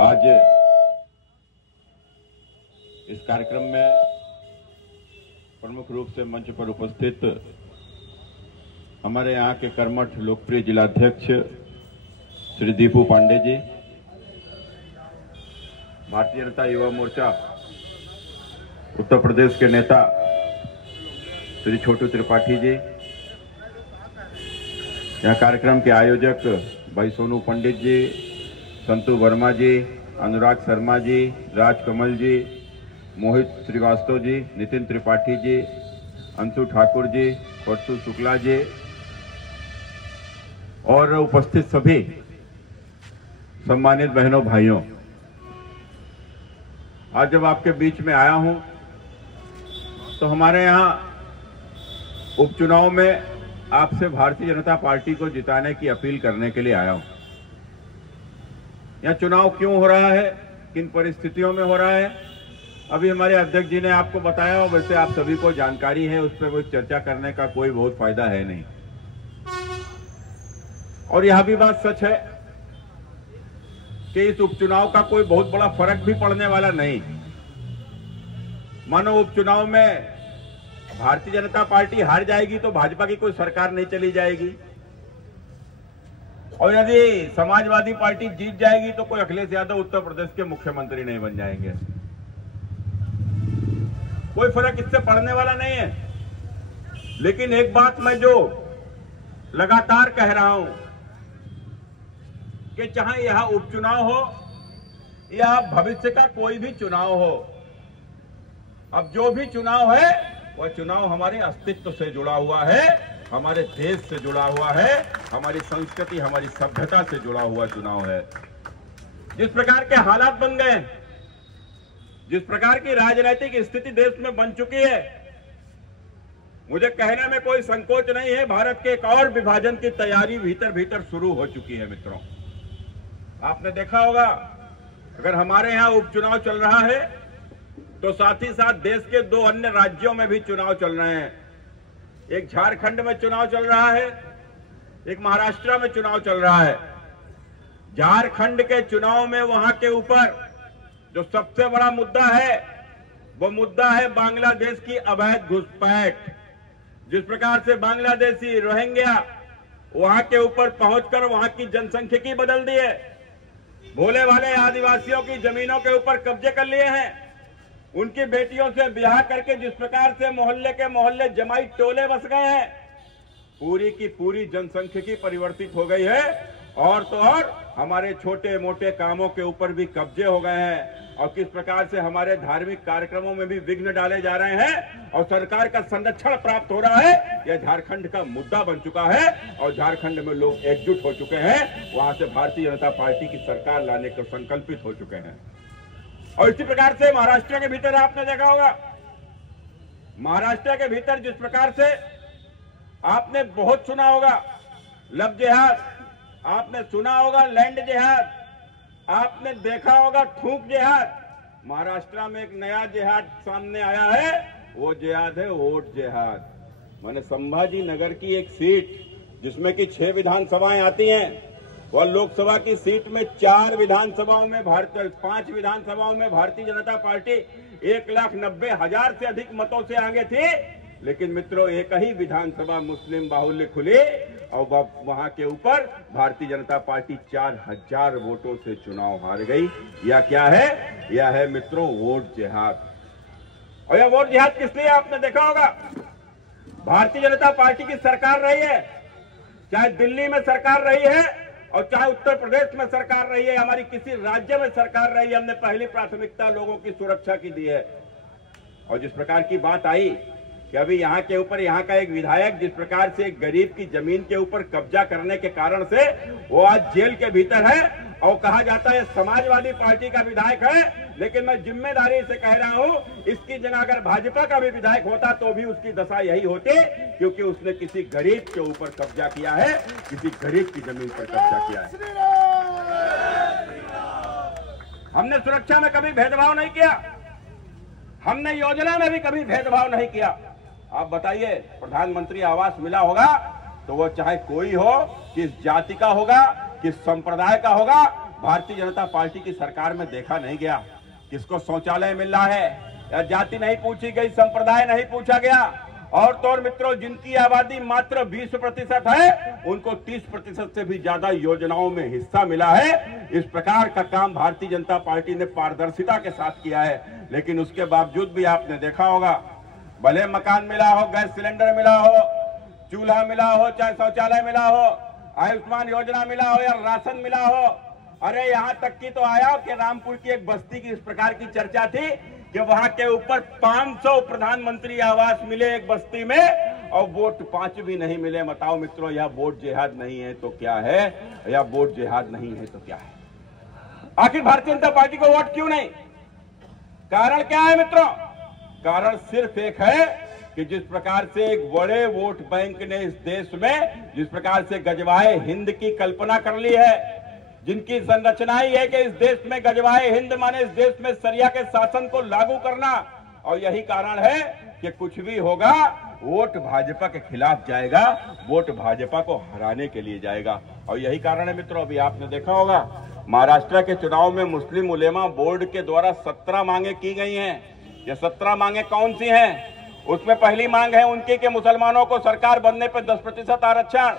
आज इस कार्यक्रम में प्रमुख रूप से मंच पर उपस्थित हमारे यहाँ के कर्मठ लोकप्रिय जिलाध्यक्ष श्री दीपू पांडे जी, भारतीय जनता युवा मोर्चा उत्तर प्रदेश के नेता श्री छोटू त्रिपाठी जी, यह कार्यक्रम के आयोजक भाई सोनू पंडित जी, संतू वर्मा जी, अनुराग शर्मा जी, राज कमल जी, मोहित श्रीवास्तव जी, नितिन त्रिपाठी जी, अंशु ठाकुर जी, परसू शुक्ला जी और उपस्थित सभी सम्मानित बहनों भाइयों, आज जब आपके बीच में आया हूं तो हमारे यहां उपचुनाव में आपसे भारतीय जनता पार्टी को जिताने की अपील करने के लिए आया हूं। यह चुनाव क्यों हो रहा है, किन परिस्थितियों में हो रहा है, अभी हमारे अध्यक्ष जी ने आपको बताया और वैसे आप सभी को जानकारी है, उस पर कोई चर्चा करने का कोई बहुत फायदा है नहीं। और यह भी बात सच है कि इस उपचुनाव का कोई बहुत बड़ा फर्क भी पड़ने वाला नहीं। मानो उपचुनाव में भारतीय जनता पार्टी हार जाएगी तो भाजपा की कोई सरकार नहीं चली जाएगी, और यदि समाजवादी पार्टी जीत जाएगी तो कोई अखिलेश यादव उत्तर प्रदेश के मुख्यमंत्री नहीं बन जाएंगे। कोई फर्क इससे पड़ने वाला नहीं है। लेकिन एक बात मैं जो लगातार कह रहा हूं कि चाहे यह उपचुनाव हो या भविष्य का कोई भी चुनाव हो, अब जो भी चुनाव है वह चुनाव हमारे अस्तित्व से जुड़ा हुआ है, हमारे देश से जुड़ा हुआ है, हमारी संस्कृति, हमारी सभ्यता से जुड़ा हुआ चुनाव है। जिस प्रकार के हालात बन गए, जिस प्रकार की राजनीतिक स्थिति देश में बन चुकी है, मुझे कहने में कोई संकोच नहीं है, भारत के एक और विभाजन की तैयारी भीतर भीतर शुरू हो चुकी है। मित्रों, आपने देखा होगा, अगर हमारे यहां उपचुनाव चल रहा है तो साथ ही साथ देश के दो अन्य राज्यों में भी चुनाव चल रहे हैं। एक झारखंड में चुनाव चल रहा है, एक महाराष्ट्र में चुनाव चल रहा है। झारखंड के चुनाव में वहां के ऊपर जो सबसे बड़ा मुद्दा है वो मुद्दा है बांग्लादेश की अवैध घुसपैठ। जिस प्रकार से बांग्लादेशी रोहिंग्या वहां के ऊपर पहुंचकर वहां की जनसंख्यिकी बदल दी है, भोले भाले आदिवासियों की जमीनों के ऊपर कब्जे कर लिए हैं, उनकी बेटियों से ब्याह करके जिस प्रकार से मोहल्ले के मोहल्ले जमाई टोले बस गए हैं, पूरी की पूरी जनसंख्यिकी परिवर्तित हो गई है। और तो और हमारे छोटे मोटे कामों के ऊपर भी कब्जे हो गए हैं, और किस प्रकार से हमारे धार्मिक कार्यक्रमों में भी विघ्न डाले जा रहे हैं और सरकार का संरक्षण प्राप्त हो रहा है। यह झारखंड का मुद्दा बन चुका है और झारखंड में लोग एकजुट हो चुके हैं, वहां से भारतीय जनता पार्टी की सरकार लाने को संकल्पित हो चुके हैं। और इसी प्रकार से महाराष्ट्र के भीतर आपने देखा होगा, महाराष्ट्र के भीतर जिस प्रकार से आपने बहुत सुना होगा लव जिहाद, आपने सुना होगा लैंड जिहाद, आपने देखा होगा थूक जिहाद। महाराष्ट्र में एक नया जिहाद सामने आया है, वो जिहाद है वोट जिहाद। माने संभाजी नगर की एक सीट जिसमें कि 6 विधानसभाएं आती हैं, वह लोकसभा की सीट में 5 विधानसभाओं में भारतीय जनता पार्टी 1,90,000 से अधिक मतों से आगे थी। लेकिन मित्रों, एक ही विधानसभा मुस्लिम बाहुल्य खुली और वहां के ऊपर भारतीय जनता पार्टी 4,000 वोटों से चुनाव हार गई। यह क्या है? यह है मित्रों वोट जिहाद। और यह वोट जिहाद किस लिए? आपने देखा होगा, भारतीय जनता पार्टी की सरकार रही है, चाहे दिल्ली में सरकार रही है और चाहे उत्तर प्रदेश में सरकार रही है, हमारी किसी राज्य में सरकार रही है, हमने पहली प्राथमिकता लोगों की सुरक्षा की दी है। और जिस प्रकार की बात आई कि अभी यहाँ के ऊपर यहाँ का एक विधायक जिस प्रकार से एक गरीब की जमीन के ऊपर कब्जा करने के कारण से वो आज जेल के भीतर है और कहा जाता है समाजवादी पार्टी का विधायक है। लेकिन मैं जिम्मेदारी से कह रहा हूं, इसकी जगह अगर भाजपा का भी विधायक होता तो भी उसकी दशा यही होती, क्योंकि उसने किसी गरीब के ऊपर कब्जा किया है, किसी गरीब की जमीन पर कब्जा किया है। हमने सुरक्षा में कभी भेदभाव नहीं किया, हमने योजना में भी कभी भेदभाव नहीं किया। आप बताइए, प्रधानमंत्री आवास मिला होगा तो वो चाहे कोई हो, किस जाति का होगा, किस संप्रदाय का होगा, भारतीय जनता पार्टी की सरकार में देखा नहीं गया। किसको शौचालय मिल रहा है या जाति नहीं पूछी गई, संप्रदाय नहीं पूछा गया। और तो और मित्रों, जिनकी आबादी मात्र 20% है उनको 30% से भी ज्यादा योजनाओं में हिस्सा मिला है। इस प्रकार का काम भारतीय जनता पार्टी ने पारदर्शिता के साथ किया है। लेकिन उसके बावजूद भी आपने देखा होगा, भले मकान मिला हो, गैस सिलेंडर मिला हो, चूल्हा मिला हो, चाहे शौचालय मिला हो, आयुष्मान योजना मिला हो या राशन मिला हो, अरे यहाँ तक की तो आया कि रामपुर की एक बस्ती की इस प्रकार की चर्चा थी कि वहां के ऊपर 500 प्रधानमंत्री आवास मिले एक बस्ती में और वोट 5 भी नहीं मिले। बताओ मित्रों, यह वोट जिहाद नहीं है तो क्या है, या वोट जिहाद नहीं है तो क्या है? आखिर भारतीय जनता पार्टी को वोट क्यों नहीं? कारण क्या है मित्रों? कारण सिर्फ एक है कि जिस प्रकार से एक बड़े वोट बैंक ने इस देश में जिस प्रकार से गजवाए हिंद की कल्पना कर ली है, जिनकी संरचना ही है कि इस देश में गजवाए हिंद माने इस देश में शरिया के शासन को लागू करना, और यही कारण है कि कुछ भी होगा वोट भाजपा के खिलाफ जाएगा, वोट भाजपा को हराने के लिए जाएगा। और यही कारण है मित्रों, अभी आपने देखा होगा महाराष्ट्र के चुनाव में मुस्लिम उलेमा बोर्ड के द्वारा 17 मांगे की गई हैं। ये 17 मांगे कौन सी हैं? उसमें पहली मांग है उनकी कि मुसलमानों को सरकार बनने पर 10% आरक्षण,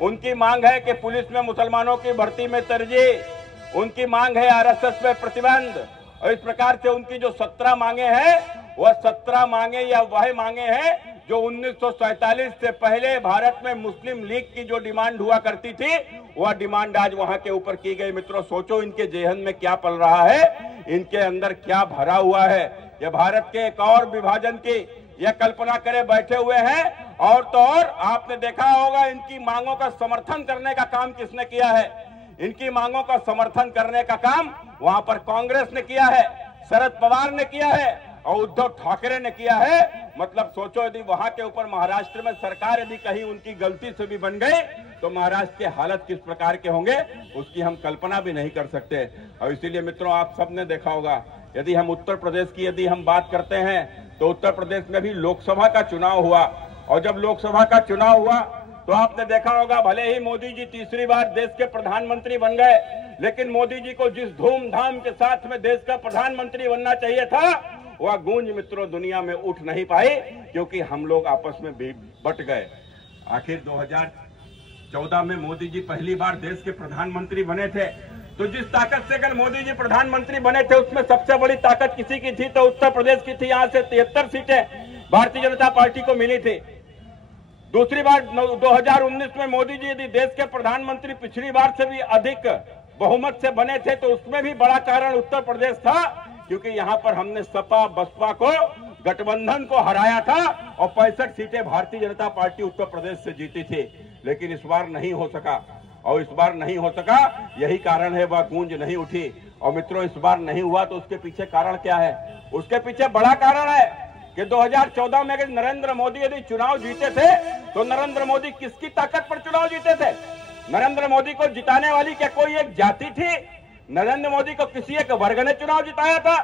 उनकी मांग है कि पुलिस में मुसलमानों की भर्ती में तरजीह, उनकी मांग है आरएसएस पे प्रतिबंध। और इस प्रकार से उनकी जो 17 मांगे हैं वह 17 मांगे या वह मांगे हैं जो 1947 से पहले भारत में मुस्लिम लीग की जो डिमांड हुआ करती थी वह डिमांड आज वहां के ऊपर की गई। मित्रों सोचो इनके जेहन में क्या पल रहा है, इनके अंदर क्या भरा हुआ है। ये भारत के एक और विभाजन की यह कल्पना करे बैठे हुए हैं। और तो और आपने देखा होगा इनकी मांगों का समर्थन करने का काम किसने किया है? इनकी मांगों का समर्थन करने का काम वहां पर कांग्रेस ने किया है, शरद पवार ने किया है और उद्धव ठाकरे ने किया है। मतलब सोचो यदि वहां के ऊपर महाराष्ट्र में सरकार यदि कहीं उनकी गलती से भी बन गई तो महाराष्ट्र के हालत किस प्रकार के होंगे उसकी हम कल्पना भी नहीं कर सकते। और इसीलिए मित्रों आप सबने देखा होगा, यदि हम उत्तर प्रदेश की यदि हम बात करते हैं तो उत्तर प्रदेश में भी लोकसभा का चुनाव हुआ। और जब लोकसभा का चुनाव हुआ तो आपने देखा होगा भले ही मोदी जी तीसरी बार देश के प्रधानमंत्री बन गए, लेकिन मोदी जी को जिस धूमधाम के साथ में देश का प्रधानमंत्री बनना चाहिए था वह गूंज मित्रों दुनिया में उठ नहीं पाई, क्योंकि हम लोग आपस में बट गए। आखिर 2014 में मोदी जी पहली बार देश के प्रधानमंत्री बने थे, तो जिस ताकत से अगर मोदी जी प्रधानमंत्री बने थे उसमें सबसे बड़ी ताकत किसी की थी तो उत्तर प्रदेश की थी। यहां से 73 सीटें भारतीय जनता पार्टी को मिली थी। दूसरी बार 2019 में मोदी जी यदि देश के प्रधानमंत्री पिछली बार से भी अधिक बहुमत से बने थे तो उसमें भी बड़ा कारण उत्तर प्रदेश था, क्योंकि यहां पर हमने सपा बसपा को गठबंधन को हराया था और 65 सीटें भारतीय जनता पार्टी उत्तर प्रदेश से जीती थी। लेकिन इस बार नहीं हो सका, और इस बार नहीं हो सका यही कारण है वह गूंज नहीं उठी। और मित्रों इस बार नहीं हुआ तो उसके पीछे कारण क्या है? उसके पीछे बड़ा कारण है कि 2014 में अगर नरेंद्र मोदी यदि चुनाव जीते थे तो नरेंद्र मोदी किसकी ताकत पर चुनाव जीते थे? नरेंद्र मोदी को जिताने वाली क्या कोई एक जाति थी? नरेंद्र मोदी को किसी एक वर्ग ने चुनाव जिताया था?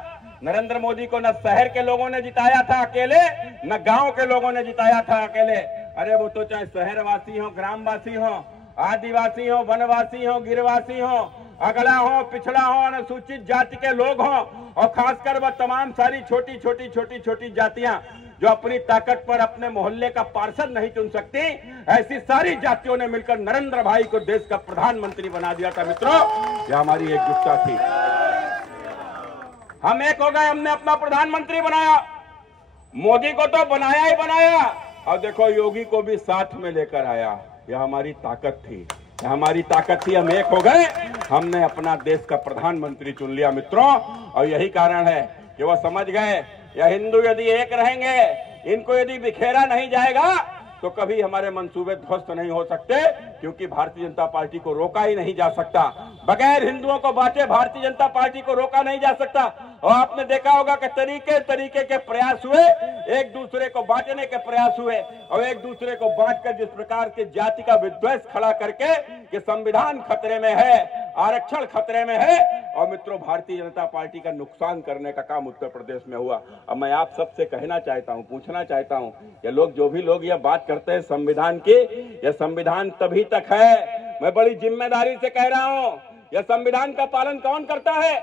नरेंद्र मोदी को न शहर के लोगों ने जिताया था अकेले, न गांव के लोगों ने जिताया था अकेले। अरे वो तो चाहे शहरवासी हो, ग्रामवासी हो, आदिवासी हो, वनवासी हो, गिरवासी हो, अगला हो, पिछड़ा हो, अनुसूचित जाति के लोग हो, और खासकर वह तमाम सारी छोटी छोटी जातियां जो अपनी ताकत पर अपने मोहल्ले का पार्षद नहीं चुन सकती, ऐसी सारी जातियों ने मिलकर नरेंद्र भाई को देश का प्रधानमंत्री बना दिया था। मित्रों यह हमारी एकजुटता थी, हम एक हो गए, हमने अपना प्रधानमंत्री बनाया। मोदी को तो बनाया ही बनाया, और देखो योगी को भी साथ में लेकर आया। यह हमारी ताकत थी, हमारी ताकत थी, हम एक हो गए, हमने अपना देश का प्रधानमंत्री चुन लिया मित्रों। और यही कारण है कि वह समझ गए या हिंदू यदि एक रहेंगे, इनको यदि बिखेरा नहीं जाएगा तो कभी हमारे मंसूबे ध्वस्त नहीं हो सकते, क्योंकि भारतीय जनता पार्टी को रोका ही नहीं जा सकता। बगैर हिंदुओं को बांटे भारतीय जनता पार्टी को रोका नहीं जा सकता। और आपने देखा होगा कि तरीके के प्रयास हुए, एक दूसरे को बांटने के प्रयास हुए, और एक दूसरे को बांटकर जिस प्रकार के जाति का विद्वेष खड़ा करके कि संविधान खतरे में है, आरक्षण खतरे में है, और मित्रों भारतीय जनता पार्टी का नुकसान करने का काम उत्तर प्रदेश में हुआ। अब मैं आप सबसे कहना चाहता हूं, पूछना चाहता हूं, ये लोग जो भी लोग यह बात करते हैं संविधान की, यह संविधान तभी तक है, मैं बड़ी जिम्मेदारी से कह रहा हूं यह संविधान का पालन कौन करता है?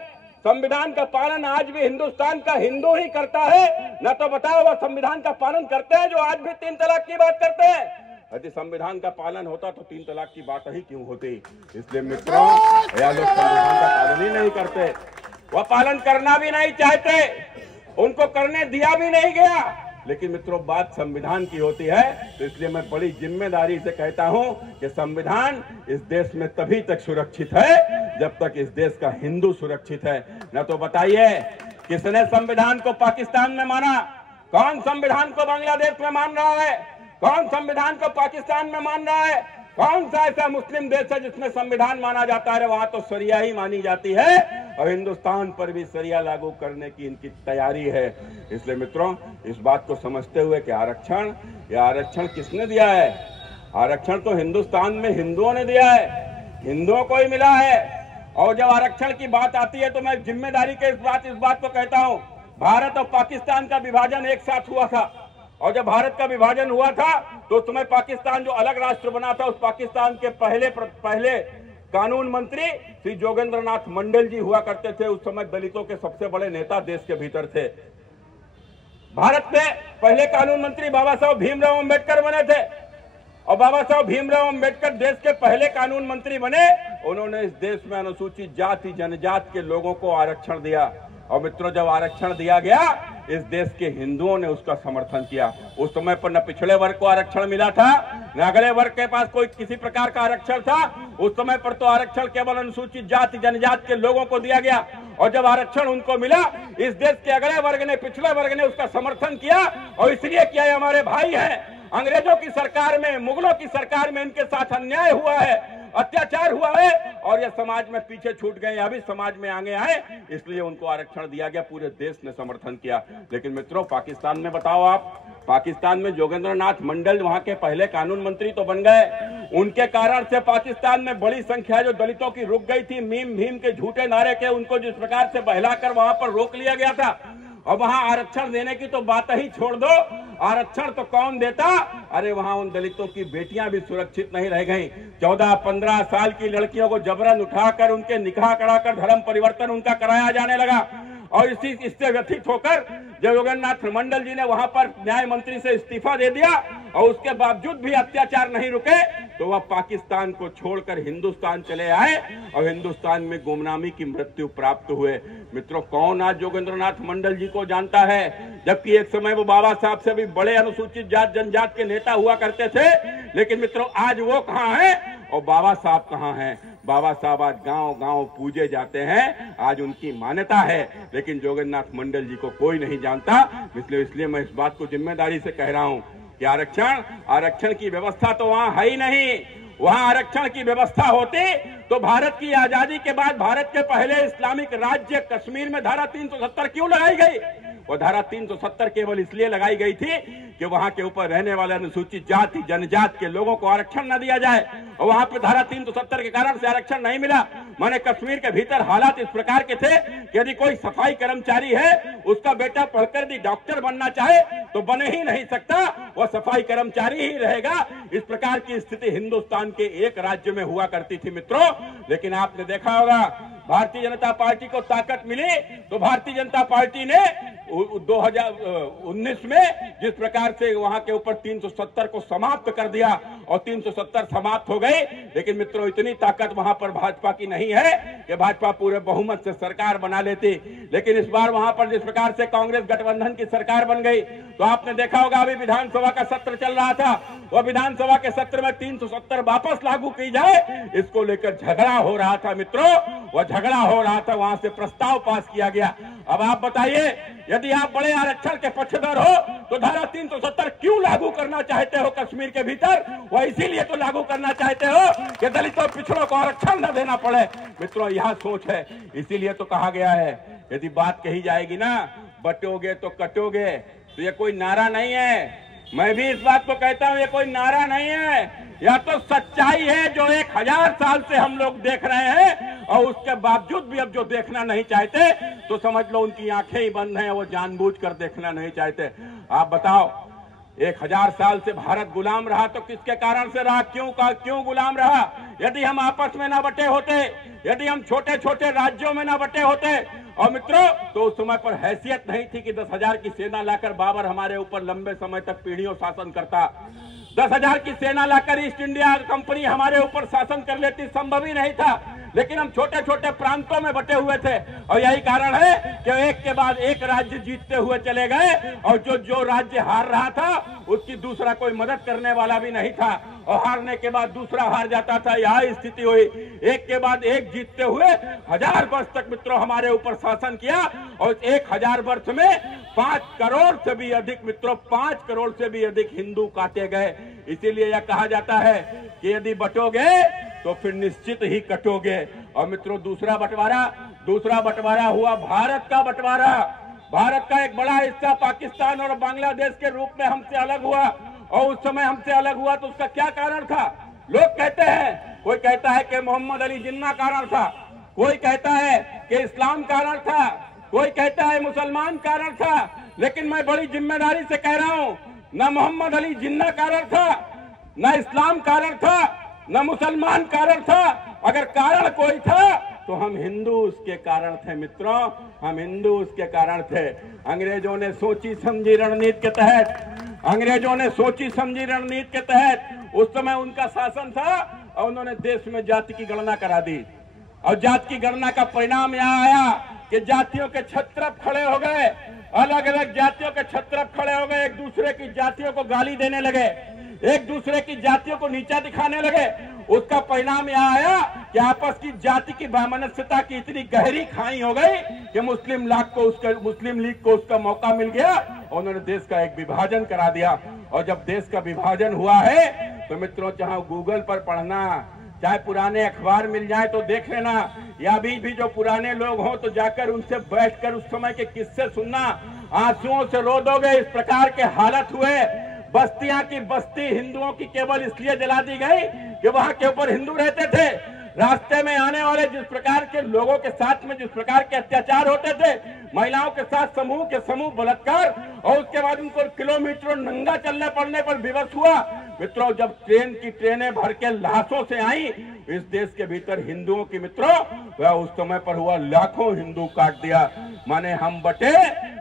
संविधान का पालन आज भी हिंदुस्तान का हिंदू ही करता है। न तो बताओ वह संविधान का पालन करते हैं जो आज भी 3 तलाक की बात करते हैं? यदि संविधान का पालन होता तो 3 तलाक की बात ही क्यों होती? इसलिए मित्रों, यह लोग संविधान का पालन ही नहीं करते, वह पालन करना भी नहीं चाहते, उनको करने दिया भी नहीं गया। लेकिन मित्रों, बात संविधान की होती है, तो इसलिए मैं बड़ी जिम्मेदारी से कहता हूं कि संविधान इस देश में तभी तक सुरक्षित है जब तक इस देश का हिंदू सुरक्षित है। न तो बताइए किसने संविधान को पाकिस्तान में माना? कौन संविधान को बांग्लादेश में मान रहा है? कौन संविधान को पाकिस्तान में मान रहा है? कौन सा ऐसा मुस्लिम देश है जिसमें संविधान माना जाता है? वहां तो शरिया ही मानी जाती है और हिंदुस्तान पर भी शरिया लागू करने की इनकी तैयारी है। इसलिए मित्रों, इस बात को समझते हुए कि आरक्षण किसने दिया है? आरक्षण तो हिंदुस्तान में हिंदुओं ने दिया है, हिंदुओं को ही मिला है। और जब आरक्षण की बात आती है तो मैं जिम्मेदारी के इस बात को कहता हूं, भारत और पाकिस्तान का विभाजन एक साथ हुआ था, और जब भारत का विभाजन हुआ था तो उस समय पाकिस्तान जो अलग राष्ट्र बना था, उस पाकिस्तान के पहले कानून मंत्री श्री जोगेंद्र नाथ मंडल जी हुआ करते थे। उस समय दलितों के सबसे बड़े नेता देश के भीतर थे। भारत में पहले कानून मंत्री बाबा साहब भीमराव अंबेडकर बने थे, और बाबा साहब भीमराव अंबेडकर देश के पहले कानून मंत्री बने। उन्होंने इस देश में अनुसूचित जाति जनजाति के लोगों को आरक्षण दिया, और मित्रों, जब आरक्षण दिया गया, इस देश के हिंदुओं ने उसका समर्थन किया। उस समय पर न पिछड़े वर्ग को आरक्षण मिला था, न अगले वर्ग के पास कोई किसी प्रकार का आरक्षण था। उस समय पर तो आरक्षण केवल अनुसूचित जाति जनजाति के लोगों को दिया गया, और जब आरक्षण उनको मिला, इस देश के अगले वर्ग ने, पिछड़े वर्ग ने उसका समर्थन किया। और इसलिए किया, ये हमारे भाई हैं। अंग्रेजों की सरकार में, मुगलों की सरकार में इनके साथ अन्याय हुआ है, अत्याचार हुआ है, और ये समाज में पीछे छूट गए, अभी समाज में आगे आए, इसलिए उनको आरक्षण दिया गया। पूरे देश ने समर्थन किया। लेकिन मित्रों, पाकिस्तान में बताओ आप, पाकिस्तान में जोगेंद्र नाथ मंडल वहां के पहले कानून मंत्री तो बन गए। उनके कारण से पाकिस्तान में बड़ी संख्या जो दलितों की रुक गई थी, मीम भीम के झूठे नारे के, उनको जिस प्रकार से बहलाकर वहां पर रोक लिया गया था। और वहां आरक्षण देने की तो बात ही छोड़ दो, आरक्षण तो कौन देता? अरे वहां उन दलितों की बेटियां भी सुरक्षित नहीं रह गईं। 14-15 साल की लड़कियों को जबरन उठाकर उनके निकाह कराकर धर्म परिवर्तन उनका कराया जाने लगा। और इससे व्यथित होकर जोगेंद्र मंडल जी ने वहां पर न्याय मंत्री से इस्तीफा दे दिया, और उसके बावजूद भी अत्याचार नहीं रुके, तो वह पाकिस्तान को छोड़कर हिंदुस्तान चले आए, और हिंदुस्तान में गुमनामी की मृत्यु प्राप्त हुए। मित्रों, कौन आज जोगेंद्र नाथ मंडल जी को जानता है? जबकि एक समय वो बाबा साहब से भी बड़े अनुसूचित जाति जनजाति के नेता हुआ करते थे। लेकिन मित्रों, आज वो कहां हैं और बाबा साहब कहां हैं? बाबा साहब आज गांव गांव पूजे जाते हैं, आज उनकी मान्यता है, लेकिन जोगेंद्र नाथ मंडल जी को कोई नहीं जानता। इसलिए मैं इस बात को जिम्मेदारी से कह रहा हूं कि आरक्षण की व्यवस्था तो वहां है ही नहीं। वहां आरक्षण की व्यवस्था होती तो भारत की आजादी के बाद भारत के पहले इस्लामिक राज्य कश्मीर में धारा 370 क्यों लगाई गई? वो धारा 370 केवल इसलिए लगाई गई थी कि वहां के ऊपर रहने वाले अनुसूचित जाति जनजाति के लोगों को आरक्षण न दिया जाए, और वहां पे धारा 370 के कारण से आरक्षण नहीं मिला। माने कश्मीर के भीतर हालात इस प्रकार के थे कि यदि कोई सफाई कर्मचारी है, उसका बेटा पढ़कर यदि डॉक्टर बनना चाहे तो बने ही नहीं सकता, वह सफाई कर्मचारी ही रहेगा। इस प्रकार की स्थिति हिंदुस्तान के एक राज्य में हुआ करती थी मित्रों। लेकिन आपने देखा होगा, भारतीय जनता पार्टी को ताकत मिली तो भारतीय जनता पार्टी ने 2019 में जिस प्रकार से वहां के ऊपर 370 को समाप्त कर दिया, और 370 समाप्त हो गई। लेकिन मित्रों, इतनी ताकत वहां पर भाजपा की नहीं है कि भाजपा पूरे बहुमत से सरकार बना लेती। लेकिन इस बार वहां पर जिस प्रकार से कांग्रेस गठबंधन की सरकार बन गई, तो आपने देखा होगा, अभी विधानसभा का सत्र चल रहा था, वह विधानसभा के सत्र में 370 वापस लागू की जाए, इसको लेकर झगड़ा हो रहा था मित्रों। वह झगड़ा हो रहा था, वहां से प्रस्ताव पास किया गया। अब आप बताइए, यदि आप बड़े आरक्षण के पक्षधर हो तो धारा 370 क्यों लागू करना चाहते हो कश्मीर के भीतर? वह इसीलिए तो लागू करना चाहते हो कि दलितों पिछड़ों को आरक्षण न देना पड़े। मित्रों, यह सोच है। इसीलिए तो कहा गया है, यदि बात कही जाएगी ना, बटोगे तो कटोगे, तो ये कोई नारा नहीं है। मैं भी इस बात को कहता हूं, ये कोई नारा नहीं है, यह तो सच्चाई है जो 1000 साल से हम लोग देख रहे हैं। और उसके बावजूद भी अब जो देखना नहीं चाहते, तो समझ लो उनकी आंखें ही बंद हैं, वो जानबूझकर देखना नहीं चाहते। आप बताओ, 1000 साल से भारत गुलाम रहा तो किसके कारण से रहा, क्यों गुलाम रहा? यदि हम आपस में ना बटे होते, यदि हम छोटे छोटे राज्यों में ना बटे होते, और मित्रों तो उस समय पर हैसियत नहीं थी कि 10,000 की सेना लाकर बाबर हमारे ऊपर लंबे समय तक पीढ़ियों शासन करता। 10,000 की सेना लाकर ईस्ट इंडिया कंपनी हमारे ऊपर शासन कर लेती, संभव ही नहीं था। लेकिन हम छोटे छोटे प्रांतों में बटे हुए थे, और यही कारण है कि एक के बाद एक राज्य जीतते हुए चले गए, और जो राज्य हार रहा था उसकी दूसरा कोई मदद करने वाला भी नहीं था, और हारने के बाद दूसरा हार जाता था। यह स्थिति हुई। एक के बाद एक जीतते हुए 1000 वर्ष तक मित्रों हमारे ऊपर शासन किया, और 1000 वर्ष में 5 करोड़ से भी अधिक मित्रों 5 करोड़ से भी अधिक हिंदू काटे गए। इसीलिए यह कहा जाता है कि यदि बटोगे तो फिर निश्चित ही कटोगे। और मित्रों दूसरा बंटवारा हुआ भारत का बंटवारा। भारत का एक बड़ा हिस्सा पाकिस्तान और बांग्लादेश के रूप में हमसे अलग हुआ, और उस समय हमसे अलग हुआ तो उसका क्या कारण था? लोग कहते हैं, कोई कहता है कि मोहम्मद अली जिन्ना कारण था, कोई कहता है कि इस्लाम कारण था, कोई कहता है मुसलमान कारण था। लेकिन मैं बड़ी जिम्मेदारी से कह रहा हूं, न मोहम्मद अली जिन्ना कारण था, न इस्लाम कारण था, न मुसलमान कारण था। अगर कारण कोई था तो हम हिंदू उसके कारण थे मित्रों, हम हिंदू उसके कारण थे। अंग्रेजों ने सोची समझी रणनीति के तहत उस समय उनका शासन था, और उन्होंने देश में जाति की गणना करा दी, और जाति की गणना का परिणाम यह आया कि जातियों के छत्रप खड़े हो गए, अलग अलग जातियों के छत्रप खड़े हो गए, एक दूसरे की जातियों को गाली देने लगे, एक दूसरे की जातियों को नीचा दिखाने लगे। उसका परिणाम यह आया कि आपस की जाति की वैमनस्यता की इतनी गहरी खाई हो गई कि मुस्लिम लीग को उसका मौका मिल गया, और उन्होंने देश का एक विभाजन करा दिया। और जब देश का विभाजन हुआ है तो मित्रों चाहे गूगल पर पढ़ना, चाहे पुराने अखबार मिल जाए तो देख लेना, या अभी भी जो पुराने लोग हों तो जाकर उनसे बैठकर उस समय के किस्से सुनना, आंसुओं से रो दोगे। इस प्रकार के हालत हुए। बस्तियां की बस्ती हिंदुओं की केवल इसलिए जला दी गई कि वहां के ऊपर हिंदू रहते थे। रास्ते में आने वाले जिस प्रकार के लोगों के साथ में जिस प्रकार के अत्याचार होते थे, महिलाओं के साथ समूह के समूह बलात्कार, और उसके बाद उनको किलोमीटरों नंगा चलने पड़ने पर विवश हुआ। मित्रों जब ट्रेन की ट्रेनें भर के लाशों से आई इस देश के भीतर हिंदुओं की, मित्रों वह उस समय पर हुआ, लाखों हिंदू काट दिया। माने हम बटे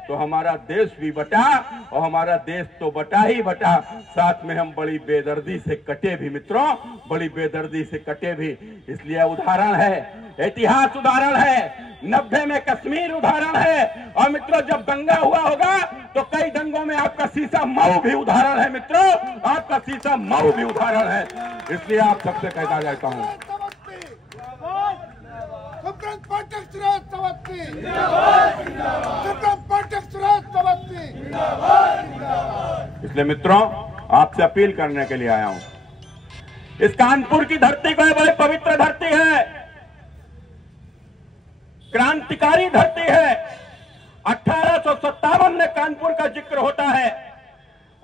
तो हमारा देश भी बटा, और हमारा देश तो बटा ही बटा, साथ में हम बड़ी बेदर्दी से कटे भी मित्रों, बड़ी बेदर्दी से कटे भी। इसलिए उदाहरण है, इतिहास उदाहरण है, 90 में कश्मीर उदाहरण है, और मित्रों जब दंगा हुआ होगा तो कई दंगों में आपका शीशा मऊ भी उदाहरण है मित्रों, आपका शीशा मऊ भी उदाहरण है। इसलिए आप सबसे कहता जाता हूँ, इसलिए मित्रों आपसे अपील करने के लिए आया हूं। इस कानपुर की धरती को बड़ी पवित्र धरती है, क्रांतिकारी धरती है। 1857 में कानपुर का जिक्र होता है,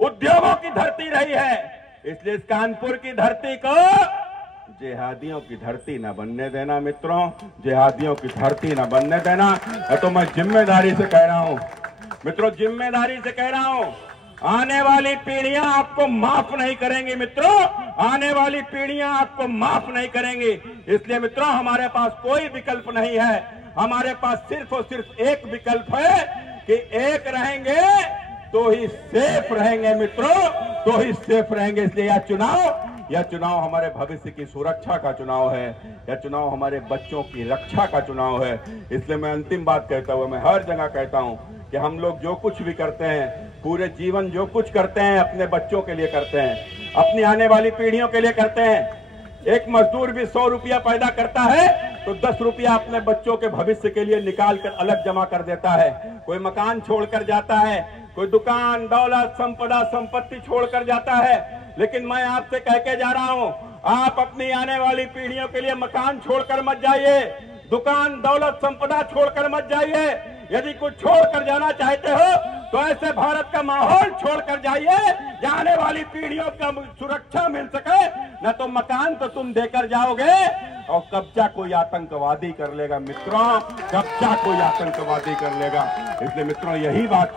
उद्योगों की धरती रही है। इसलिए इस कानपुर की धरती को जिहादियों की धरती न बनने देना मित्रों, जिहादियों की धरती न बनने देना। तो मैं जिम्मेदारी से कह रहा हूं मित्रों, जिम्मेदारी से कह रहा हूं, आने वाली पीढ़ियां आपको माफ नहीं करेंगी मित्रों, आने वाली पीढ़ियां आपको माफ नहीं करेंगी। इसलिए मित्रों हमारे पास कोई विकल्प नहीं है, हमारे पास सिर्फ और सिर्फ एक विकल्प है कि एक रहेंगे तो ही सेफ रहेंगे मित्रों, तो ही सेफ रहेंगे। इसलिए यह चुनाव हमारे भविष्य की सुरक्षा का चुनाव है, यह चुनाव हमारे बच्चों की रक्षा का चुनाव है। इसलिए मैं अंतिम बात कहता हुआ मैं हर जगह कहता हूं कि हम लोग जो कुछ भी करते हैं, पूरे जीवन जो कुछ करते हैं अपने बच्चों के लिए करते हैं, अपनी आने वाली पीढ़ियों के लिए करते हैं। एक मजदूर भी 100 रुपया पैदा करता है तो 10 रुपया अपने बच्चों के भविष्य के लिए निकाल कर अलग जमा कर देता है। कोई मकान छोड़कर जाता है, कोई दुकान दौलत संपदा संपत्ति छोड़कर जाता है। लेकिन मैं आपसे कह के जा रहा हूं, आप अपनी आने वाली पीढ़ियों के लिए मकान छोड़कर मत जाइए, दुकान दौलत संपदा छोड़कर मत जाइए। यदि कुछ छोड़कर जाना चाहते हो तो ऐसे भारत का माहौल छोड़कर जाइए, आने वाली पीढ़ियों का सुरक्षा मिल सके। न तो मकान तो तुम देकर जाओगे और कब्जा कोई आतंकवादी कर लेगा मित्रों, कब्जा कोई आतंकवादी कर लेगा। इसलिए मित्रों यही बात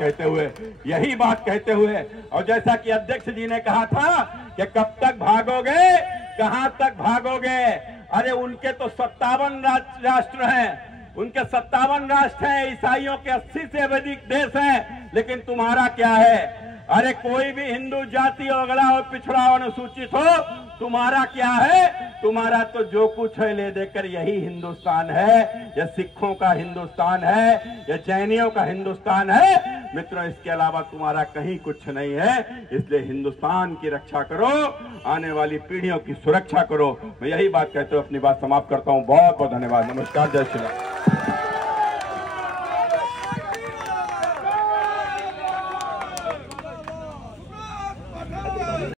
कहते हुए और जैसा कि अध्यक्ष जी ने कहा था कि कब तक भागोगे, कहां तक भागोगे। अरे उनके तो 57 राष्ट्र हैं, उनके 57 राष्ट्र हैं, ईसाइयों के 80 से अधिक देश हैं, लेकिन तुम्हारा क्या है। अरे कोई भी हिंदू जाति अगड़ा और पिछड़ा और अनुसूचित हो, तुम्हारा क्या है। तुम्हारा तो जो कुछ है ले देकर यही हिंदुस्तान है। यह सिखों का हिंदुस्तान है, यह जैनियों का हिंदुस्तान है मित्रों, इसके अलावा तुम्हारा कहीं कुछ नहीं है। इसलिए हिंदुस्तान की रक्षा करो, आने वाली पीढ़ियों की सुरक्षा करो। मैं यही बात कहते हुए अपनी बात समाप्त करता हूं। बहुत बहुत धन्यवाद। नमस्कार, जय श्री राम।